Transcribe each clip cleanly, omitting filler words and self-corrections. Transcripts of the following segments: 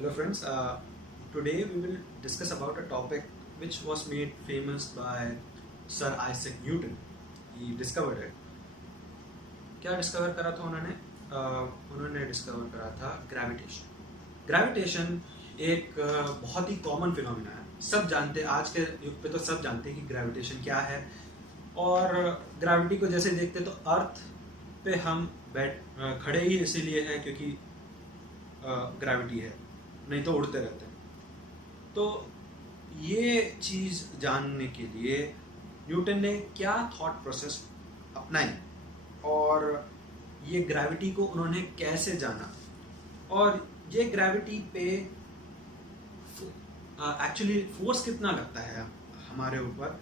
Hello friends, today we will discuss about a topic which was made famous by Sir Isaac Newton. He discovered it. क्या discover करा था उन्होंने? उन्होंने discover करा था gravitation. Gravitation एक बहुत ही कॉमन फिनोमिना है। सब जानते हैं, आज के युग पे तो सब जानते हैं कि ग्रेविटेशन क्या है। और ग्रेविटी को जैसे देखते तो अर्थ पे हम खड़े ही इसीलिए है क्योंकि ग्रेविटी है, नहीं तो उड़ते रहते हैं। तो ये चीज़ जानने के लिए न्यूटन ने क्या थॉट प्रोसेस अपनाई और ये ग्रेविटी को उन्होंने कैसे जाना, और ये ग्रेविटी पे एक्चुअली फोर्स कितना लगता है हमारे ऊपर,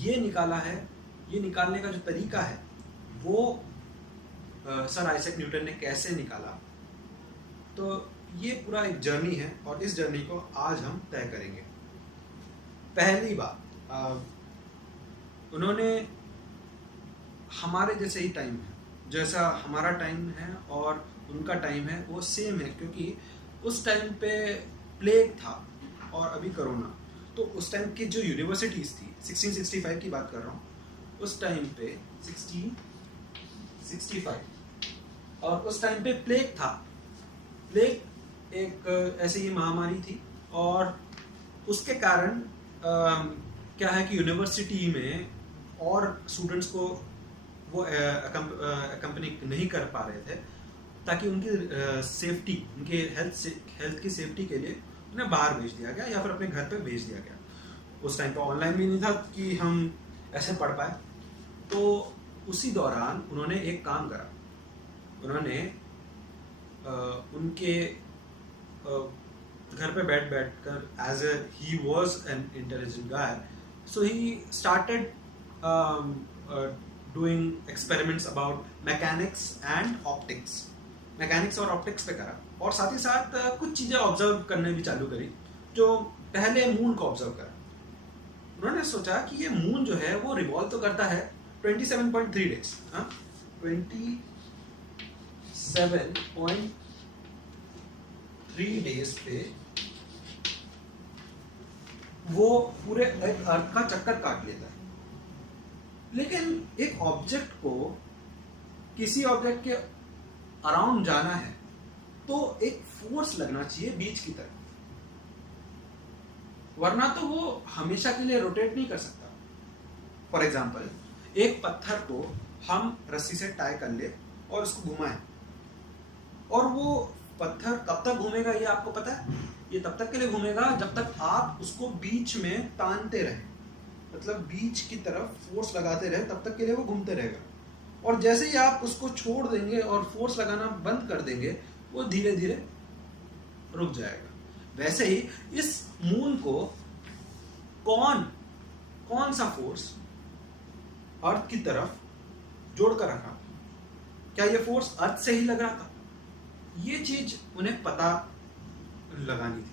ये निकाला है। ये निकालने का जो तरीका है वो सर आइजैक न्यूटन ने कैसे निकाला। तो ये पूरा एक जर्नी है और इस जर्नी को आज हम तय करेंगे। पहली बात, उन्होंने हमारे जैसे ही टाइम है, जैसा हमारा टाइम है और उनका टाइम है वो सेम है, क्योंकि उस टाइम पे प्लेग था और अभी कोरोना। तो उस टाइम की जो यूनिवर्सिटीज़ थी, 1665 की बात कर रहा हूँ, उस टाइम पे 1665, और उस टाइम पे प्लेग था। प्लेग एक ऐसी ही महामारी थी और उसके कारण क्या है कि यूनिवर्सिटी में और स्टूडेंट्स को वो कंपनी नहीं कर पा रहे थे, ताकि उनकी सेफ्टी, उनके हेल्थ की सेफ्टी के लिए उन्हें बाहर भेज दिया गया या फिर अपने घर पे भेज दिया गया। उस टाइम पे ऑनलाइन भी नहीं था कि हम ऐसे पढ़ पाए। तो उसी दौरान उन्होंने एक काम करा। उन्होंने उनके घर पे बैठ कर, as a he was an intelligent guy, so he started doing experiments about mechanics and optics. Mechanics और ऑप्टिक्स पे करा, और साथ ही साथ कुछ चीज़ें ऑब्जर्व करने भी चालू करी। जो पहले मून को ऑब्जर्व करा, उन्होंने सोचा कि ये मून जो है वो रिवॉल्व तो करता है 27.3 डेज, 27.3 डेज पे वो पूरे अर्थ का चक्कर काट लेता है। लेकिन एक ऑब्जेक्ट को, किसी ऑब्जेक्ट के अराउंड जाना है तो एक फोर्स लगना चाहिए बीच की तरफ, वरना तो वो हमेशा के लिए रोटेट नहीं कर सकता। फॉर एग्जाम्पल, एक पत्थर को हम रस्सी से टाई कर ले और उसको घुमाएं, और वो पत्थर कब तक घूमेगा ये आपको पता है? ये तब तक के लिए घूमेगा जब तक आप उसको बीच में तानते रहे, मतलब बीच की तरफ फोर्स लगाते रहे, तब तक के लिए वो घूमते रहेगा। और जैसे ही आप उसको छोड़ देंगे और फोर्स लगाना बंद कर देंगे, वो धीरे धीरे रुक जाएगा। वैसे ही इस मून को कौन सा फोर्स अर्थ की तरफ जोड़कर रखा? क्या ये फोर्स अर्थ से ही लग रहा था? ये चीज उन्हें पता लगानी थी,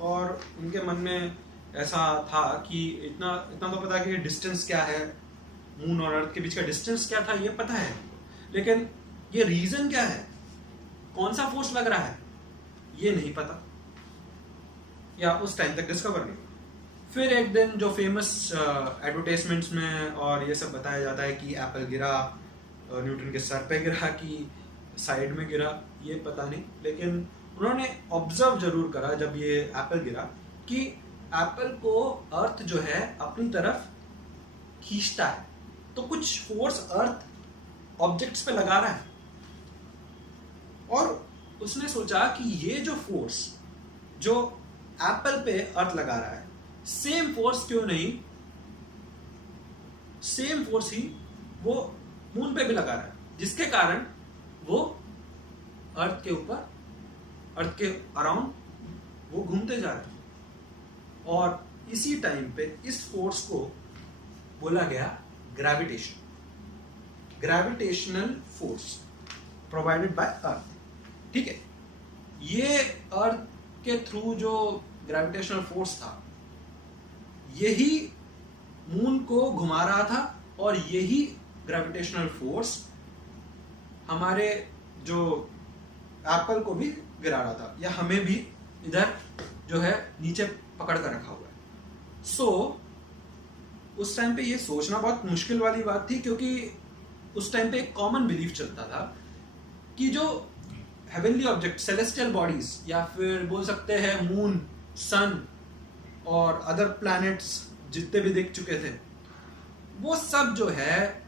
और उनके मन में ऐसा था कि इतना तो पता है कि डिस्टेंस क्या है, मून और अर्थ के बीच का डिस्टेंस क्या था ये पता है, लेकिन ये रीजन क्या है, कौन सा फोर्स लग रहा है, ये नहीं पता, या उस टाइम तक डिस्कवर नहीं। फिर एक दिन जो फेमस एडवर्टाइजमेंट्स में और ये सब बताया जाता है कि एप्पल गिरा, न्यूटन के सर पे गिरा कि साइड में गिरा, ये पता नहीं, लेकिन उन्होंने ऑब्जर्व जरूर करा जब ये एप्पल गिरा कि एप्पल को अर्थ जो है अपनी तरफ खींचता है, तो कुछ फोर्स अर्थ ऑब्जेक्ट्स पे लगा रहा है। और उसने सोचा कि ये जो फोर्स जो एप्पल पे अर्थ लगा रहा है, सेम फोर्स क्यों नहीं, सेम फोर्स ही वो मून पे भी लगा रहा है, जिसके कारण वो अर्थ के ऊपर, अर्थ के अराउंड वो घूमते जा रहे हैं। और इसी टाइम पे इस फोर्स को बोला गया gravitation, gravitational force provided by earth. ठीक है, ये अर्थ के थ्रू जो ग्रेविटेशनल फोर्स था, यही मून को घुमा रहा था, और यही ग्रेविटेशनल फोर्स हमारे जो एप्पल को भी गिरा रहा था, या हमें भी इधर जो है नीचे पकड़ कर रखा हुआ है। सो उस टाइम पे ये सोचना बहुत मुश्किल वाली बात थी, क्योंकि उस टाइम पे एक कॉमन बिलीफ चलता था कि जो हेवनली ऑब्जेक्ट, सेलेस्टियल बॉडीज, या फिर बोल सकते हैं मून, सन और अदर प्लैनेट्स जितने भी देख चुके थे, वो सब जो है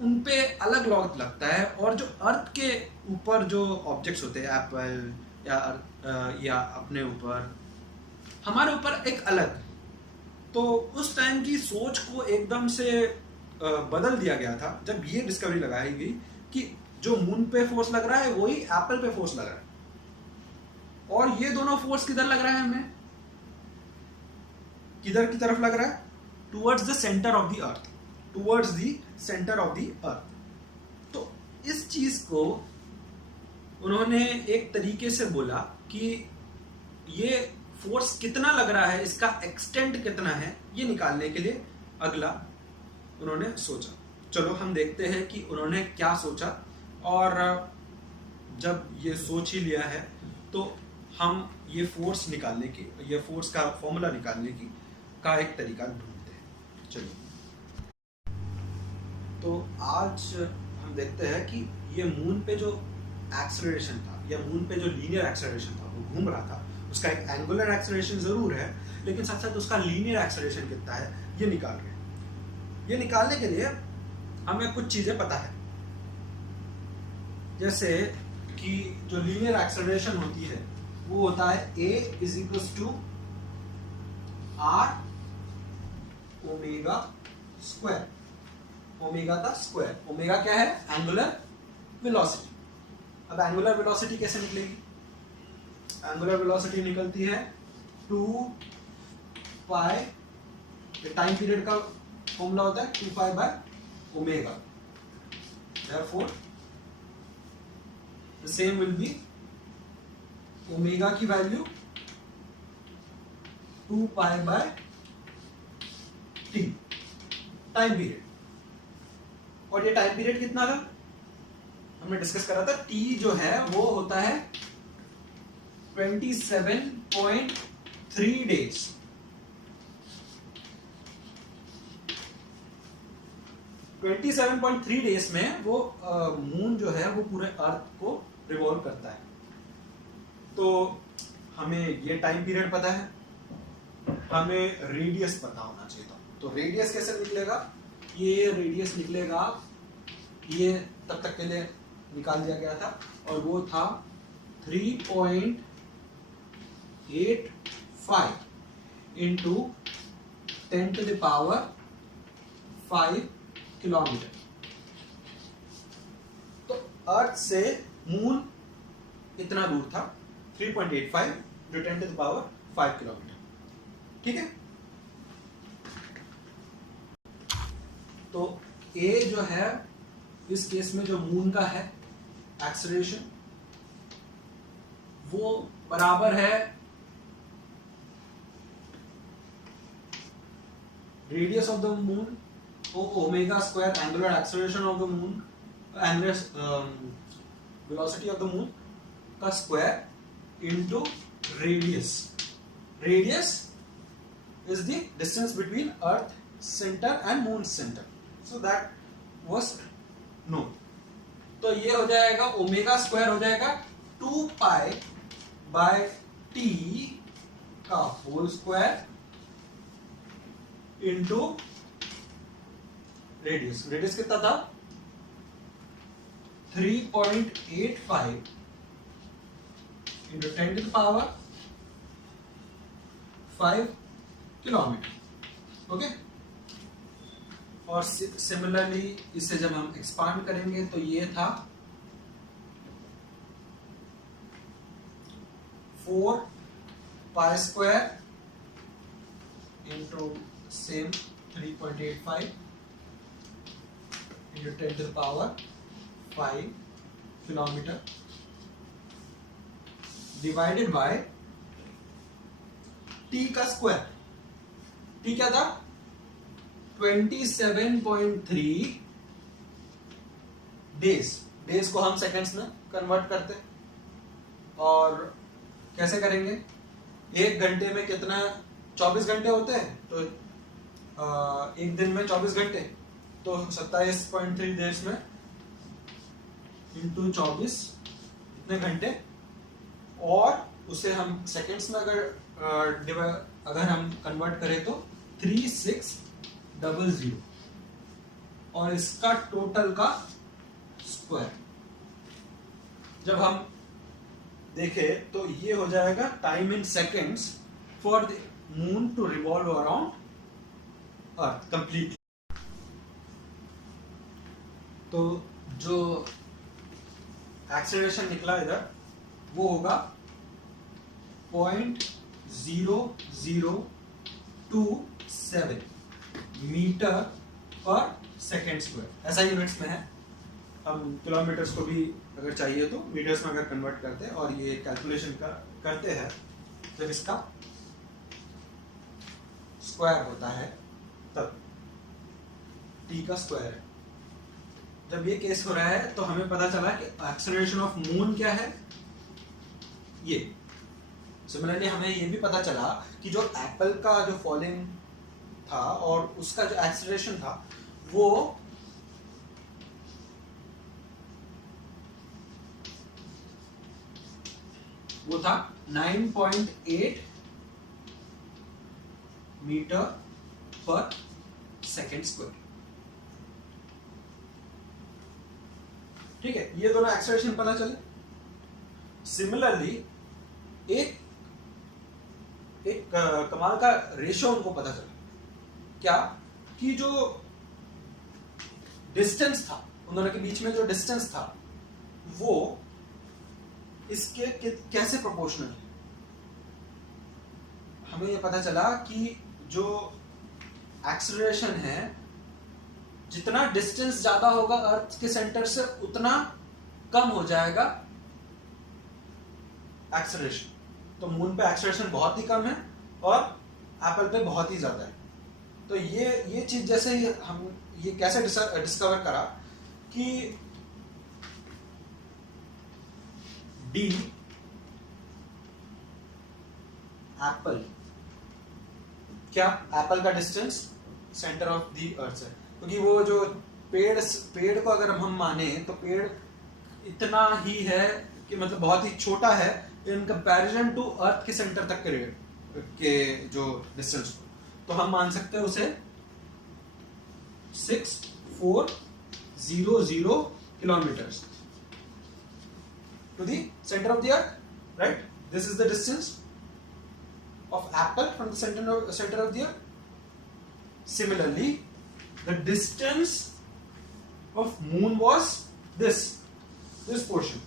उन पे अलग लॉक लगता है। और जो अर्थ के ऊपर जो ऑब्जेक्ट्स होते हैं, एप्पल या अपने ऊपर, हमारे ऊपर एक अलग। तो उस टाइम की सोच को एकदम से बदल दिया गया था जब ये डिस्कवरी लगाई गई कि जो मून पे फोर्स लग रहा है वही एप्पल पे फोर्स लग रहा है, और ये दोनों फोर्स किधर लग रहा है हमें, किधर की तरफ लग रहा है, towards the centre of the earth, towards the centre of the earth. तो इस चीज को उन्होंने एक तरीके से बोला कि ये फोर्स कितना लग रहा है, इसका एक्सटेंट कितना है, ये निकालने के लिए अगला उन्होंने सोचा। चलो हम देखते हैं कि उन्होंने क्या सोचा, और जब ये सोच ही लिया है तो हम ये फोर्स निकालने की, ये फोर्स का फॉर्मूला निकालने की का एक तरीका ढूंढते हैं। चलिए, तो आज हम देखते हैं कि ये मून पे जो एक्सेलरेशन था, या मून पे जो लीनियर एक्सेलरेशन था वो घूम रहा था, उसका एक एंगुलर एक्सेलरेशन जरूर है, लेकिन साथ साथ उसका लीनियर एक्सेलरेशन कितना है ये निकाल रहे हैं। ये निकालने के लिए हमें कुछ चीजें पता है, जैसे कि जो लीनियर एक्सेलरेशन होती है वो होता है a is equal to R omega square. Omega का स्क्वायर, ओमेगा क्या है, एंगुलर वेलोसिटी। अब एंगुलर वेलोसिटी कैसे निकलेगी, एंगुलर वेलोसिटी निकलती है 2 पाई, टाइम पीरियड का फॉर्मूला होता है 2 pi by omega. Therefore the same will be omega की value 2 pi by T, time period. और ये टाइम पीरियड कितना था, हमने डिस्कस करा था, टी जो है वो होता है 27.3 डेज। ट्वेंटी 27.3 डेज में वो मून जो है वो पूरे अर्थ को रिवॉल्व करता है। तो हमें ये टाइम पीरियड पता है, हमें रेडियस पता होना चाहिए था। तो रेडियस कैसे निकलेगा, ये रेडियस निकलेगा, ये तब तक के लिए निकाल दिया गया था, और वो था 3.85 into 10 to the power 5 kilometre. तो अर्थ से मून इतना दूर था 3.85 जो 10 to the power 5 किलोमीटर। ठीक है, तो ए जो है इस केस में जो मून का है एक्सेलरेशन वो बराबर है radius of the moon omega square, angular acceleration of the moon, angular velocity of the moon का square into radius. Radius is the distance between earth center and moon center, so that was known। तो ये हो जाएगा omega square हो जाएगा 2 pi by T का whole square into radius. Radius कितना था 3.85 into 10 to the power 5 kilometre. Okay, और सिमिलरली इसे जब हम एक्सपांड करेंगे तो ये था 4 pi square into same 3.85 into 10 to the power 5 kilometre divided by T का स्क्वायर। टी क्या था 27.3 डेज। डेज को हम सेकंड्स में कन्वर्ट करते, और कैसे करेंगे? 1 घंटे में कितना, 24 घंटे होते हैं, तो एक दिन में 24 घंटे, तो 27.3 देश में इंटू 24 इतने घंटे, और उसे हम सेकंड्स में अगर हम कन्वर्ट करें तो 3600, और इसका टोटल का स्क्वायर जब हम देखें तो ये हो जाएगा time in seconds for the moon to revolve around earth completely. तो जो एक्सेलरेशन निकला इधर वो होगा 0.0027 मीटर पर सेकेंड स्क्वायर, ऐसा यूनिट्स में है। हम किलोमीटर्स को भी अगर चाहिए तो मीटर्स में अगर कन्वर्ट करते हैं और ये कैलकुलेशन करते हैं, जब इसका स्क्वायर होता है तब टी का स्क्वायर है। जब ये केस हो रहा है तो हमें पता चला कि एक्सेलरेशन ऑफ मून क्या है, ये। सिमिलरली हमें ये भी पता चला कि जो एप्पल का जो फॉलिंग था और उसका जो एक्सेलरेशन था वो था 9.8 मीटर पर सेकेंड स्क्वायर। ठीक है, ये दोनों एक्सेलरेशन पता चले। सिमिलरली एक कमाल का रेशियो उनको पता चला, क्या कि जो डिस्टेंस था उन दोनों के बीच में, जो डिस्टेंस था वो इसके कैसे प्रोपोर्शनल है। हमें ये पता चला कि जो एक्सेलरेशन है, जितना डिस्टेंस ज्यादा होगा अर्थ के सेंटर से उतना कम हो जाएगा एक्सेलरेशन। तो मून पे एक्सेलरेशन बहुत ही कम है और एप्पल पे बहुत ही ज्यादा है। तो ये चीज जैसे हम ये कैसे डिस्कवर करा कि डी एप्पल, क्या एप्पल का distance centre of the earth है, क्योंकि वो जो पेड़ को अगर हम माने तो पेड़ इतना ही है कि मतलब बहुत ही छोटा है इन कंपैरिजन टू अर्थ के सेंटर तक के जो डिस्टेंस को, तो हम मान सकते हैं उसे 6400 kilometres to the center of the earth, right? This is the distance of apple from the center of the earth. Similarly, the distance of moon was this portion.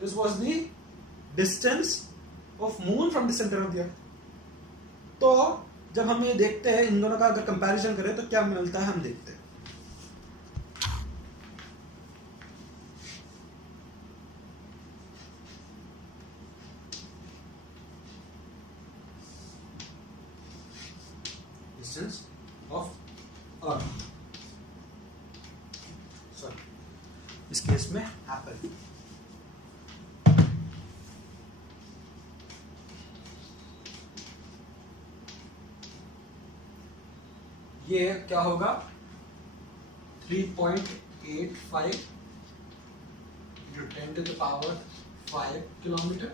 This was the distance of moon from the center of the earth. तो जब हम ये देखते हैं, इन दोनों का अगर comparison करें तो क्या मिलता है हम देखते हैं। ऑफ अर्थ, सॉरी इस केस में एप्पल। ये क्या होगा 3.85 into 10 to the power 5 kilometre,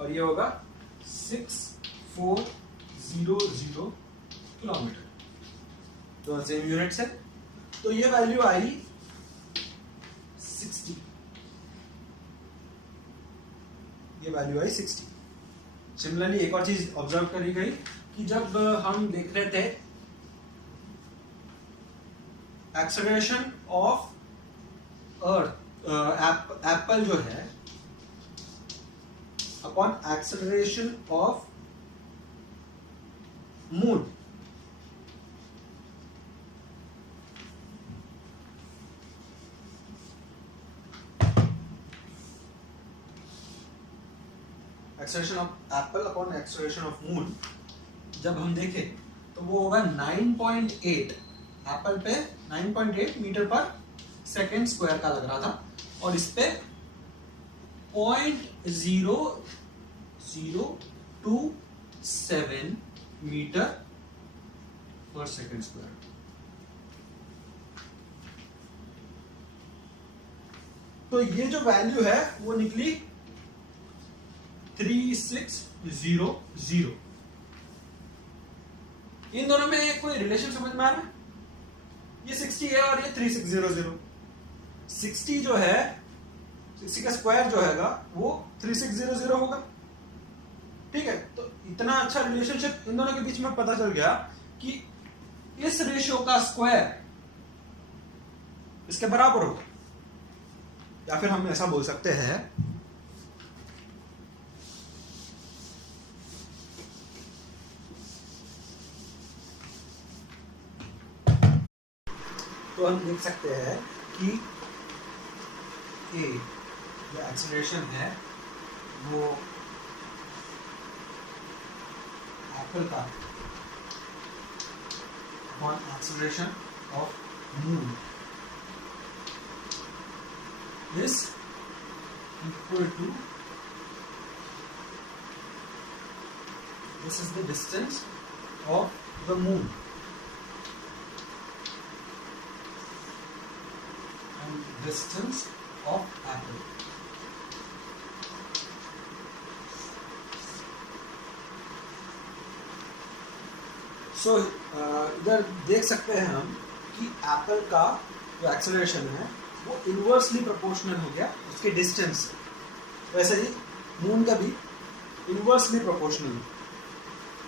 और ये होगा 6400 किलोमीटर। तो सेम यूनिट्स है, तो ये वैल्यू आई 60, ये वैल्यू आई 60। सिमिलरली एक और चीज ऑब्जर्व करी गई कि जब हम देख रहे थे एक्सेलरेशन ऑफ अर्थ, एप्पल जो है upon acceleration of moon, acceleration of Apple upon acceleration of moon जब हम देखें तो वो होगा 9.8, एप्पल पे 9.8 मीटर पर सेकेंड स्क्वायर का लग रहा था और इस पे 0.0027 मीटर पर सेकेंड स्क्वायर। तो ये जो वैल्यू है वो निकली 3600। इन दोनों में कोई रिलेशन समझ में आ रहा है? ये 60 है और ये 3600। 60 जो है 60 का स्क्वायर जो हैगा वो 3600 होगा। ठीक है, तो इतना अच्छा रिलेशनशिप इन दोनों के बीच में पता चल गया कि इस रेशियो का स्क्वायर इसके बराबर होगा। या फिर हम ऐसा बोल सकते हैं तो हम देख सकते हैं कि ए जो एक्सेलरेशन है वो एप्पल का upon acceleration of moon is equal to, this is the distance of the moon and distance of apple. So इधर देख सकते हैं हम कि एप्पल का जो एक्सेलरेशन है वो इनवर्सली प्रोपोर्शनल हो गया उसके डिस्टेंस से। वैसे ही मून का भी इनवर्सली प्रोपोर्शनल है।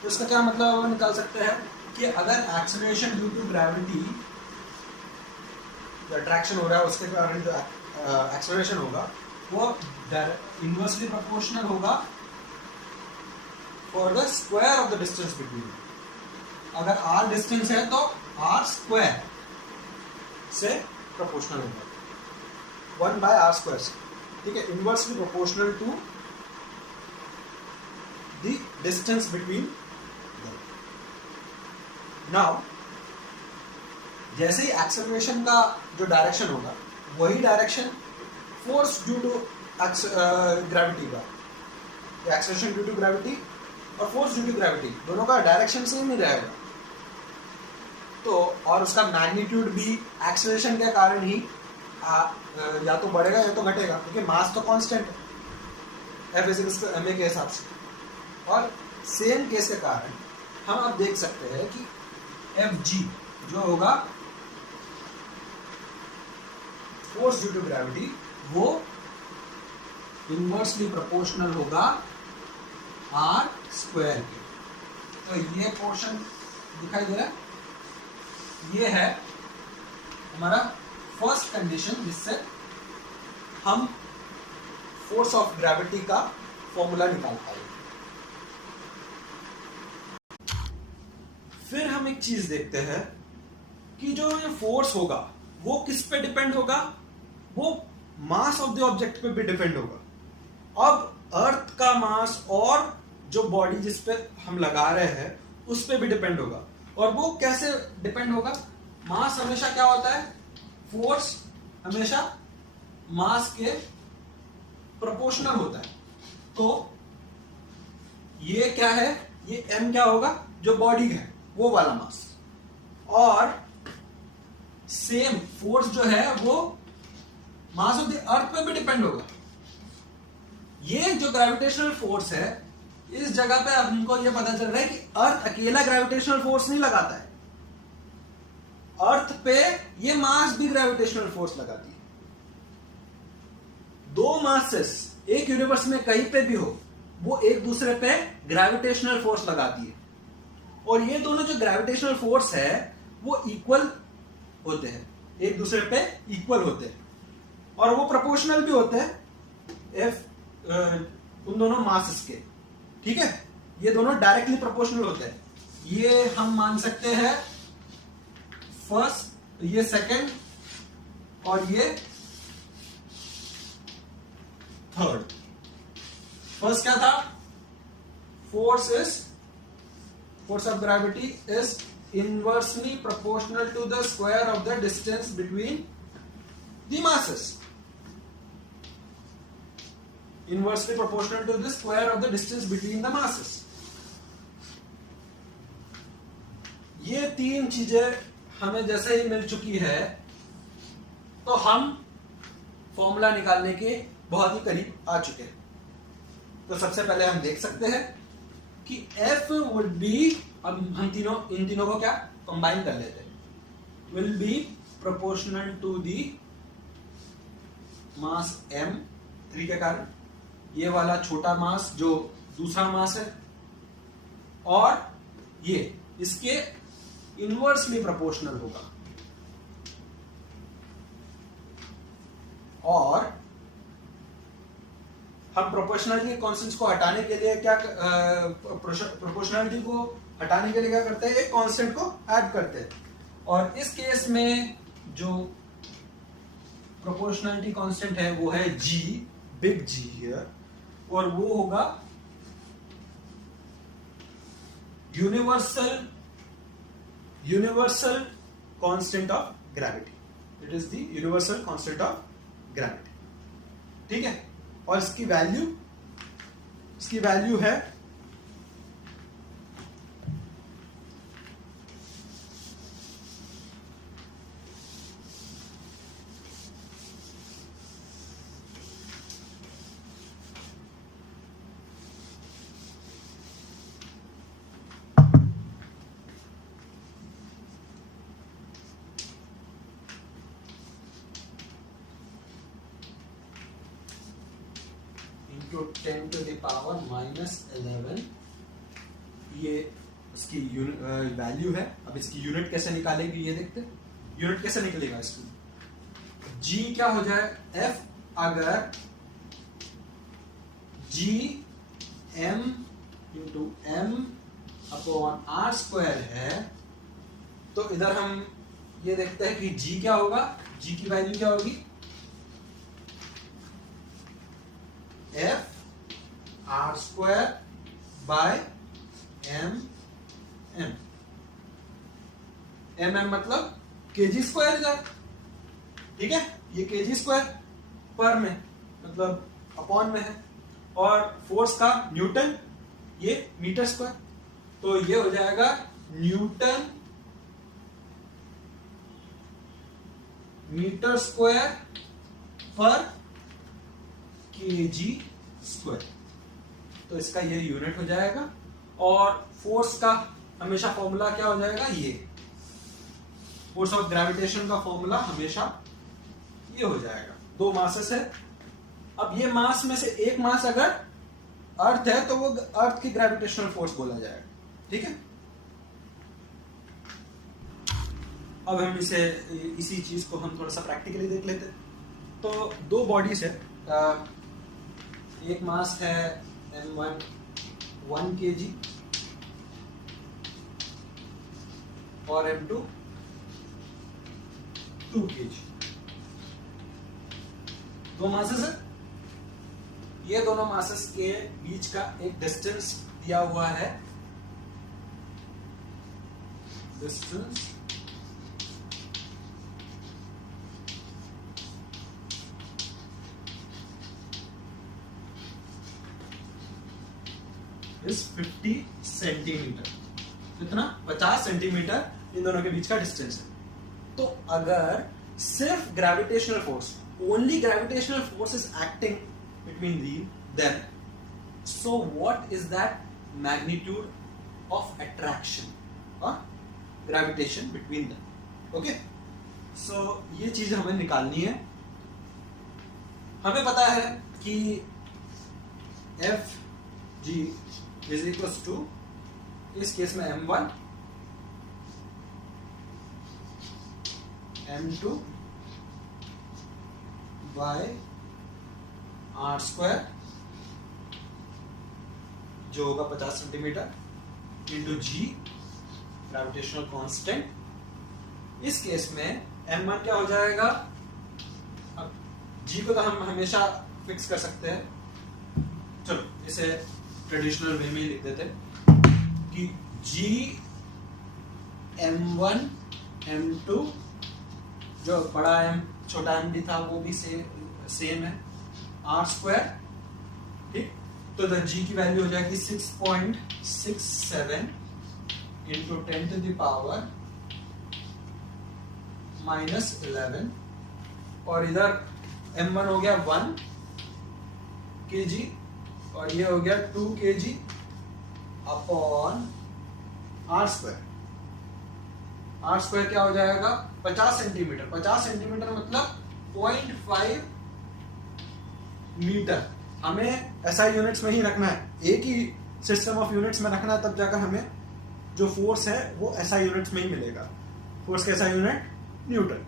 तो इसका क्या मतलब निकाल सकते हैं कि अगर एक्सेलरेशन ड्यू टू ग्रेविटी जो अट्रैक्शन हो रहा है उसके कारण जो एक्सेलरेशन होगा वो इनवर्सली प्रोपोर्शनल होगा for the square of the distance between. अगर r डिस्टेंस है तो r स्क्वायर से प्रोपोर्शनल होगा 1/r²। ठीक है, inversely proportional to the distance between. Now जैसे ही एक्सेलरेशन का जो डायरेक्शन होगा वही direction force due to gravity का। एक्सेलरेशन ड्यू टू ग्रेविटी और फोर्स ड्यू टू ग्रेविटी दोनों का डायरेक्शन सेम ही रहेगा। तो और उसका मैग्नीट्यूड भी एक्सेलरेशन के कारण ही या तो बढ़ेगा या तो घटेगा, क्योंकि मास तो कांस्टेंट है F = ma के हिसाब से। और सेम केस के कारण हम अब देख सकते हैं कि Fg जो होगा फोर्स ड्यू टू ग्रेविटी वो इनवर्सली प्रोपोर्शनल होगा r² के। तो ये पोर्शन दिखाई दे रहा है, ये है हमारा फर्स्ट कंडीशन जिससे हम फोर्स ऑफ ग्रेविटी का फॉर्मूला निकाल पाएंगे। फिर हम एक चीज देखते हैं कि जो ये फोर्स होगा वो किस पे डिपेंड होगा? वो मास ऑफ द ऑब्जेक्ट पे भी डिपेंड होगा। अब अर्थ का मास और जो बॉडी जिस पे हम लगा रहे हैं उस पे भी डिपेंड होगा। और वो कैसे डिपेंड होगा? मास हमेशा क्या होता है? फोर्स हमेशा मास के प्रोपोर्शनल होता है। तो ये क्या है? ये m क्या होगा? जो बॉडी है वो वाला मास। और सेम फोर्स जो है वो मास ऑफ द अर्थ पे भी डिपेंड होगा। ये जो ग्रेविटेशनल फोर्स है इस जगह पे हमको ये पता चल रहा है कि अर्थ अकेला ग्रेविटेशनल फोर्स नहीं लगाता है, अर्थ पे ये मास भी ग्रेविटेशनल फोर्स लगाती है। दो मासेस एक यूनिवर्स में कहीं पे भी हो वो एक दूसरे पे ग्रेविटेशनल फोर्स लगाती है। और ये दोनों जो ग्रेविटेशनल फोर्स है वो इक्वल होते हैं, एक दूसरे पे इक्वल होते हैं और वो प्रोपोर्शनल भी होते हैं उन दोनों मासेस के। ठीक है, ये दोनों डायरेक्टली प्रोपोर्शनल होते हैं। ये हम मान सकते हैं फर्स्ट, ये सेकंड और ये थर्ड। फर्स्ट क्या था? Force of gravity is inversely proportional to the square of the distance between the masses, inversely proportional to the square of the distance between the masses. ये तीन चीजें हमें जैसे ही मिल चुकी है तो हम फॉर्मूला निकालने के बहुत ही करीब आ चुके हैं। तो सबसे पहले हम देख सकते हैं कि F वुड बी, अब हम इन तीनों को क्या कंबाइन कर लेते हैं, will be proportional to the mass m3 के कारण, ये वाला छोटा मास जो दूसरा मास है, और ये इसके इनवर्सली प्रोपोर्शनल होगा। और हम प्रोपोर्शनलिटी कांस्टेंट्स को हटाने के लिए क्या प्रोपोर्शनलिटी को हटाने के लिए क्या करते हैं, एक कांस्टेंट को ऐड करते हैं। और इस केस में जो प्रोपोर्शनलिटी कांस्टेंट है वो है G, बिग G हियर, और वो होगा universal constant of gravity. It is the universal constant of gravity, ठीक है। और इसकी वैल्यू है into 10 to the power -11, ये इसकी वैल्यू है। अब इसकी यूनिट कैसे निकालेगी ये देखते हैं। यूनिट कैसे निकलेगा इसकी, G क्या हो जाए, F अगर G m into m upon r square है तो इधर हम ये देखते हैं कि G क्या होगा, G की वैल्यू क्या होगी, F r square by m मतलब kg स्क्वायर इधर, ठीक है। ये kg स्क्वायर पर में मतलब अपॉन में है, और फोर्स का न्यूटन, ये मीटर स्क्वायर, तो ये हो जाएगा न्यूटन मीटर स्क्वायर पर kg स्क्वायर, तो इसका ये यूनिट हो जाएगा। और फोर्स का हमेशा फॉर्मूला क्या हो जाएगा, ये फोर्स ऑफ ग्रेविटेशन का फॉर्मूला हमेशा ये हो जाएगा। दो मासेस है, अब ये मास में से एक मास अगर अर्थ है तो वो अर्थ की ग्रेविटेशनल फोर्स बोला जाएगा, ठीक है। अब हम इसी चीज को हम थोड़ा सा प्रैक्टिकली देख लेते हैं। तो दो बॉडीज है, एक मास है m1 1 kg और m2 2 kg, दो मासेस है। ये दोनों मासेस के बीच का एक डिस्टेंस दिया हुआ है, डिस्टेंस इज 50 सेंटीमीटर, कितना 50 सेंटीमीटर इन दोनों के बीच का डिस्टेंस है। तो अगर सिर्फ gravitational force, only gravitational force is acting between them, so what is that magnitude of attraction or gravitation between them? Okay, so ये चीज हमें निकालनी है। हमें पता है कि Fg is equals to, इस केस में m1 m2 by r square जो होगा 50 centimetre into G gravitational constant. इस केस में m1 क्या हो जाएगा, अब G को तो हम हमेशा फिक्स कर सकते हैं, चलो इसे ट्रेडिशनल वे में ही लिख देते हैं कि G m1 m2 जो बड़ा M छोटा m भी था वो भी सेम है r², ठीक। तो इधर g की वैल्यू हो जाएगी 6.67 इंटू 10 टू द पावर -11, और इधर m1 हो गया 1 kg और ये हो गया 2 kg अपॉन r²। r² क्या हो जाएगा 50 सेंटीमीटर। 50 सेंटीमीटर मतलब 0.5 मीटर। हमें SI यूनिट्स में ही रखना है, एक ही सिस्टम ऑफ यूनिट्स में रखना है, तब जाकर हमें जो फोर्स है वो SI यूनिट्स में ही मिलेगा। फोर्स का SI यूनिट न्यूटन।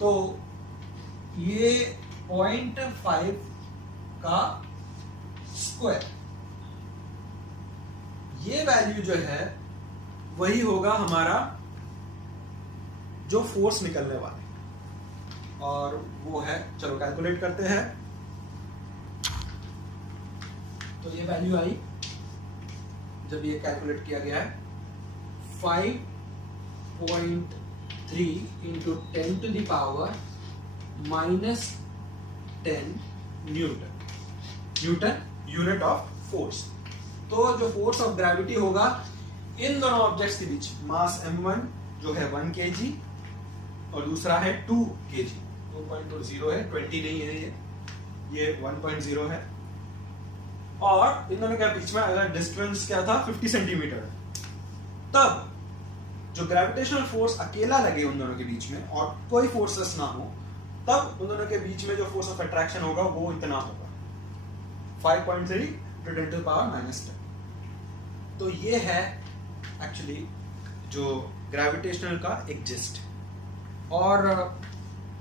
तो ये 0.5 का स्क्वायर, ये वैल्यू जो है वही होगा हमारा जो फोर्स निकलने वाला है, और वो है, चलो कैलकुलेट करते हैं। तो ये वैल्यू आई, जब ये कैलकुलेट किया गया है 5.3 into 10 to the power -10 newton. Newton unit of force. तो जो फोर्स ऑफ ग्रेविटी होगा इन दोनों ऑब्जेक्ट्स के बीच, मास m1 जो है 1 kg और दूसरा है 2 kg, 2.20 है, 20 नहीं है, ये 1.0 है। और इन दोनों के बीच में अगर डिस्टेंस क्या था 50 सेंटीमीटर, तब जो ग्रेविटेशनल फोर्स अकेला लगे उन दोनों के बीच में और कोई फोर्सेस ना हो, तब उन दोनों के बीच में जो फोर्स ऑफ अट्रैक्शन होगा वो इतना होगा 5.3 टू 10 टू द पावर -10। तो ये है एक्चुअली जो ग्रेविटेशनल का एक जिस्ट। और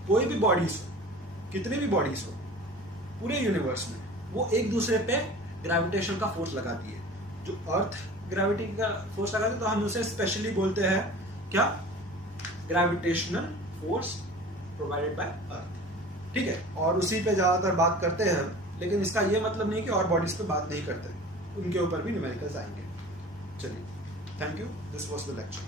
कोई भी बॉडीज हो, कितने भी बॉडीज हो पूरे यूनिवर्स में, वो एक दूसरे पे ग्रेविटेशन का फोर्स लगाती है। जो अर्थ ग्रेविटी का फोर्स लगाती है तो हम उसे स्पेशली बोलते हैं क्या, gravitational force provided by earth, ठीक है। और उसी पे ज्यादातर बात करते हैं, लेकिन इसका ये मतलब नहीं कि और बॉडीज पे बात नहीं करते, उनके ऊपर भी न्यूमेरिकल्स आएंगे। चलिए, thank you, this was the lecture.